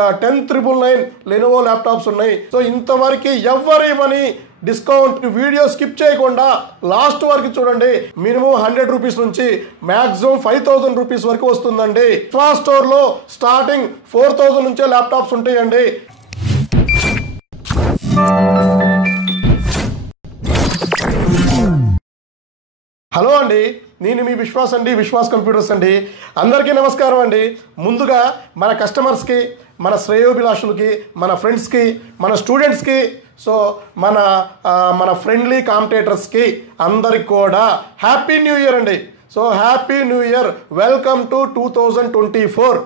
10,999 Lenovo laptops ఉన్నాయి. So ఇంతవరకు ఎవరు ఇవ్వని డిస్కౌంట్ వీడియో స్కిప్ చేయకుండా లాస్ట్ వరకు చూడండి. మినిమం 100 రూపీస్ నుంచి మ్యాక్సిమం 5,000 రూపీస్ వరకు వస్తుందండి. విశ్వాస్ స్టోర్ లో స్టార్టింగ్ 4,000 నుంచే ల్యాప్టాప్స్ ఉంటాయండి. హలో అండి, నేను మీ విశ్వాస్ అండి, విశ్వాస్ కంప్యూటర్స్ అండి. అందరికీ నమస్కారం అండి. ముందుగా మన కస్టమర్స్కి, మన శ్రేయోభిలాషులకి, మన ఫ్రెండ్స్కి, మన స్టూడెంట్స్కి, సో మన ఫ్రెండ్లీ కాంపిటేటర్స్కి అందరికి కూడా హ్యాపీ న్యూ ఇయర్ అండి. So happy new year, welcome to 2024.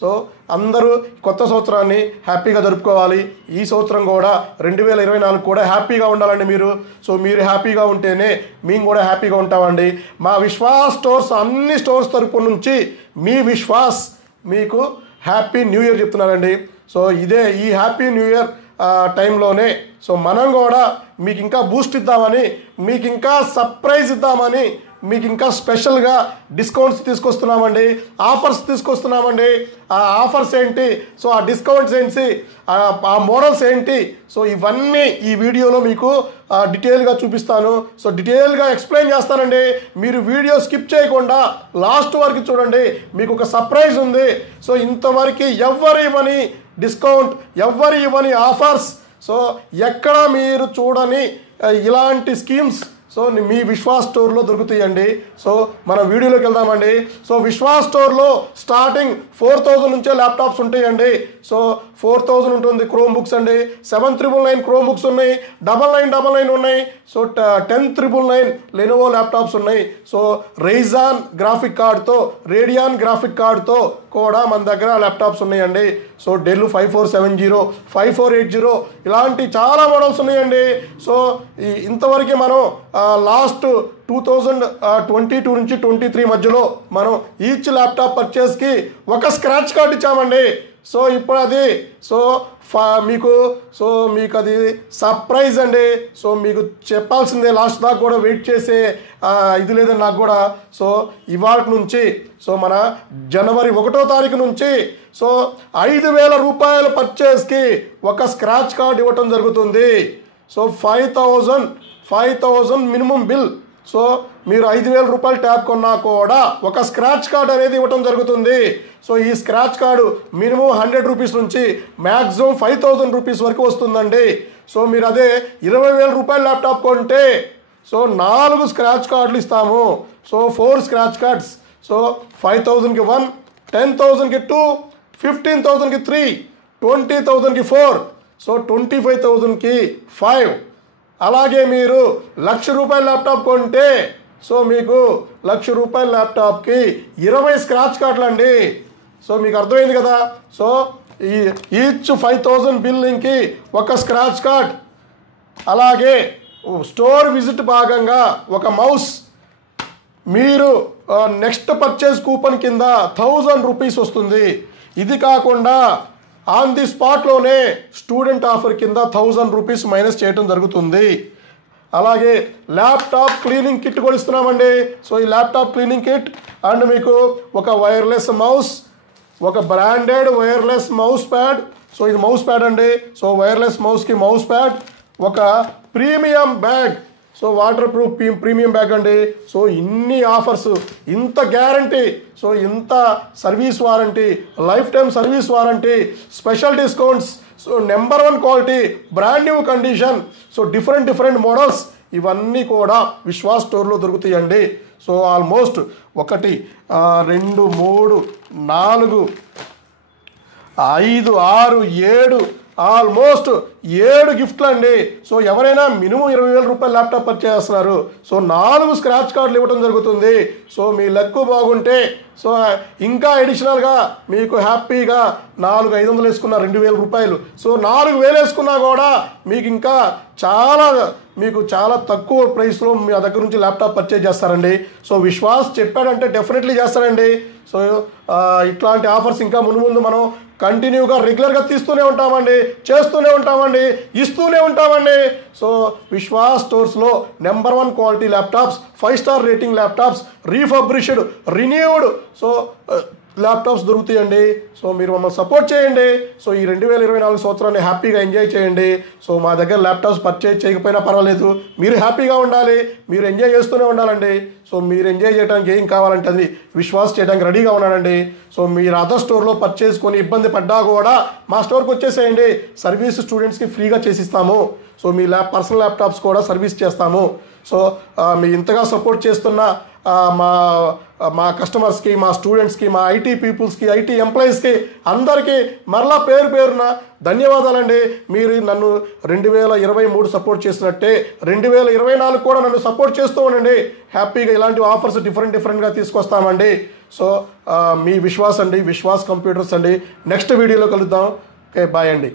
So అందరూ కొత్త సంవత్సరాన్ని హ్యాపీగా జరుపుకోవాలి. ఈ సంవత్సరం కూడా 2024 కూడా హ్యాపీగా ఉండాలండి మీరు. సో మీరు హ్యాపీగా ఉంటేనే మేము కూడా హ్యాపీగా ఉంటామండి. మా విశ్వాస్ స్టోర్స్ అన్ని స్టోర్స్ తరపు నుంచి మీ విశ్వాస్ మీకు హ్యాపీ న్యూ ఇయర్ చెప్తున్నారండి. సో ఈ హ్యాపీ న్యూ ఇయర్ టైంలోనే సో మనం కూడా మీకు ఇంకా బూస్ట్ ఇద్దామని, మీకు ఇంకా సర్ప్రైజ్ ఇద్దామని, మీకు ఇంకా స్పెషల్గా డిస్కౌంట్స్ తీసుకొస్తున్నామండి, ఆఫర్స్ తీసుకొస్తున్నామండి. ఆ ఆఫర్స్ ఏంటి, సో ఆ డిస్కౌంట్స్ ఏంటి, ఆ మోడల్స్ ఏంటి, సో ఇవన్నీ ఈ వీడియోలో మీకు డీటెయిల్గా చూపిస్తాను. సో డీటెయిల్గా ఎక్స్ప్లెయిన్ చేస్తానండి. మీరు వీడియో స్కిప్ చేయకుండా లాస్ట్ వరకు చూడండి, మీకు ఒక సర్ప్రైజ్ ఉంది. సో ఇంతవరకు ఎవరు ఇవ్వని డిస్కౌంట్, ఎవరు ఇవ్వని ఆఫర్స్, సో ఎక్కడ మీరు చూడని ఇలాంటి స్కీమ్స్ సో మీ విశ్వాస్ స్టోర్లో దొరుకుతాయండి. సో మనం వీడియోలోకి వెళ్దామండి. సో విశ్వాస్ స్టోర్లో స్టార్టింగ్ 4,000 నుంచే ల్యాప్టాప్స్ ఉంటాయండి. సో 4,000 ఉంటుంది క్రోమ్ బుక్స్ అండి. 7,999 క్రోమ్ బుక్స్ ఉన్నాయి, 999 ఉన్నాయి. సో 10,999 లెనోవో ల్యాప్టాప్స్ ఉన్నాయి. సో రైజాన్ గ్రాఫిక్ కార్డ్తో, రేడియాన్ గ్రాఫిక్ కార్డ్తో కూడా మన దగ్గర ల్యాప్టాప్స్ ఉన్నాయండి. సో డెల్ 5470, 5480 ఇలాంటి చాలా మోడల్స్ ఉన్నాయండి. సో ఇంతవరకు మనం లాస్ట్ 2022 నుంచి 23 మధ్యలో మనం ఈచ్ ల్యాప్టాప్ పర్చేస్కి ఒక స్క్రాచ్ కార్డ్ ఇచ్చామండి. సో ఇప్పుడు అది మీకు అది సర్ప్రైజ్ అండి. సో మీకు చెప్పాల్సిందే, లాస్ట్ దాకా కూడా వెయిట్ చేసే ఇది లేదండి నాకు కూడా. సో ఇవాళ నుంచి సో మన జనవరి 1వ తారీఖు నుంచి సో 5,000 రూపాయల పర్చేస్కి ఒక స్క్రాచ్ కార్డ్ ఇవ్వటం జరుగుతుంది. So 5,000 minimum bill. సో మీరు 5,000 రూపాయలు ట్యాబ్ కొన్నా కూడా ఒక స్క్రాచ్ కార్డ్ అనేది ఇవ్వటం జరుగుతుంది. సో ఈ స్క్రాచ్ కార్డు మినిమం 100 రూపీస్ నుంచి మ్యాక్సిమం 5,000 రూపీస్ వరకు వస్తుందండి. సో మీరు అదే 20,000 రూపాయల ల్యాప్టాప్ కొంటే సో 4 స్క్రాచ్ కార్డులు ఇస్తాము. So 4 scratch cards. సో 5,000కి 1, 10,000కి 2, 15,000కి 3, 20,000కి 4, సో 25,000కి 5. అలాగే మీరు 1,00,000 రూపాయల ల్యాప్టాప్ కొంటే సో మీకు 1,00,000 రూపాయల ల్యాప్టాప్కి 20 స్క్రాచ్ కార్డులు అండి. సో మీకు అర్థమైంది కదా. సో ఈచ్ 5,000 బిల్లింగ్కి ఒక స్క్రాచ్ కార్డ్. అలాగే స్టోర్ విజిట్ భాగంగా ఒక మౌస్. మీరు నెక్స్ట్ పర్చేజ్ కూపన్ కింద 1,000 రూపీస్ వస్తుంది. ఇది కాకుండా ఆన్ ది స్పాట్లోనే స్టూడెంట్ ఆఫర్ కింద 1,000 రూపీస్ మైనస్ చేయడం జరుగుతుంది. అలాగే ల్యాప్టాప్ క్లీనింగ్ కిట్ కూడా ఇస్తున్నామండి. సో ఈ ల్యాప్టాప్ క్లీనింగ్ కిట్ అండ్ మీకు ఒక వైర్లెస్ మౌస్, ఒక branded wireless mouse pad. So ఇది మౌస్ ప్యాడ్ అండి. సో వైర్లెస్ మౌస్కి మౌస్ ప్యాడ్, ఒక premium bag. So water proof premium bag అండి. సో ఇన్ని ఆఫర్స్, ఇంత గ్యారంటీ, సో ఇంత service warranty, life time service warranty, special discounts, so number 1 quality, brand new condition, so different models ఇవన్నీ కూడా విశ్వాస్ స్టోర్లో దొరుకుతాయండి. So almost 1, 2, 3, 4, 5, 6, 7 almost 7 గిఫ్ట్లు అండి. సో ఎవరైనా మినిమం 20,000 రూపాయల ల్యాప్టాప్ పర్చేస్ చేస్తున్నారు. సో 4 స్క్రాచ్ కార్డులు ఇవ్వడం జరుగుతుంది. సో మీ లక్ బాగుంటే సో ఇంకా అడిషనల్గా మీకు హ్యాపీగా 4,500 వేసుకున్న 2,000 రూపాయలు. సో 4,000 వేసుకున్నా కూడా మీకు ఇంకా చాలా తక్కువ ప్రైస్లో మీ దగ్గర నుంచి ల్యాప్టాప్ పర్చేజ్ చేస్తారండి. సో విశ్వాస్ చెప్పాడంటే డెఫినెట్లీ చేస్తారండి. సో ఇట్లాంటి ఆఫర్స్ ఇంకా ముందు మనం కంటిన్యూగా రెగ్యులర్గా తీస్తూనే ఉంటామండి, చేస్తూనే ఉంటామండి, ఇస్తూనే ఉంటామండి. సో విశ్వాస్ స్టోర్స్లో number 1 quality laptops, 5 star rating laptops, refurbished, renewed, so laptops దొరుకుతాయండి. సో మీరు మమ్మల్ని సపోర్ట్ చేయండి. సో ఈ 2024 సంవత్సరాన్ని హ్యాపీగా ఎంజాయ్ చేయండి. సో మా దగ్గర ల్యాప్టాప్స్ పర్చేజ్ చేయకపోయినా పర్వాలేదు, మీరు హ్యాపీగా ఉండాలి, మీరు ఎంజాయ్ చేస్తూనే ఉండాలండి. సో మీరు ఎంజాయ్ చేయడానికి ఏం కావాలంటే అది విశ్వాస్ చేయడానికి రెడీగా ఉన్నానండి. సో మీరు అదర్ స్టోర్లో పర్చేజ్ కొని ఇబ్బంది పడ్డా కూడా మా స్టోర్కి వచ్చేసేయండి. సర్వీస్ స్టూడెంట్స్కి ఫ్రీగా చేసిస్తాము. సో మీ పర్సనల్ ల్యాప్టాప్స్ కూడా సర్వీస్ చేస్తాము. సో మీ ఇంతగా సపోర్ట్ చేస్తున్న మా కస్టమర్స్కి, మా స్టూడెంట్స్కి, మా ఐటీ పీపుల్స్కి, ఐటీ ఎంప్లాయీస్కి అందరికీ మరలా పేరున ధన్యవాదాలండి. మీరు నన్ను 2023 సపోర్ట్ చేసినట్టే 2024 కూడా నన్ను సపోర్ట్ చేస్తూ ఉండండి. హ్యాపీగా ఇలాంటి ఆఫర్స్ డిఫరెంట్గా తీసుకొస్తామండి. సో మీ విశ్వాస్ అండి, విశ్వాస్ కంప్యూటర్స్ అండి. నెక్స్ట్ వీడియోలో కలుద్దాం. ఓకే, బాయ్ అండి.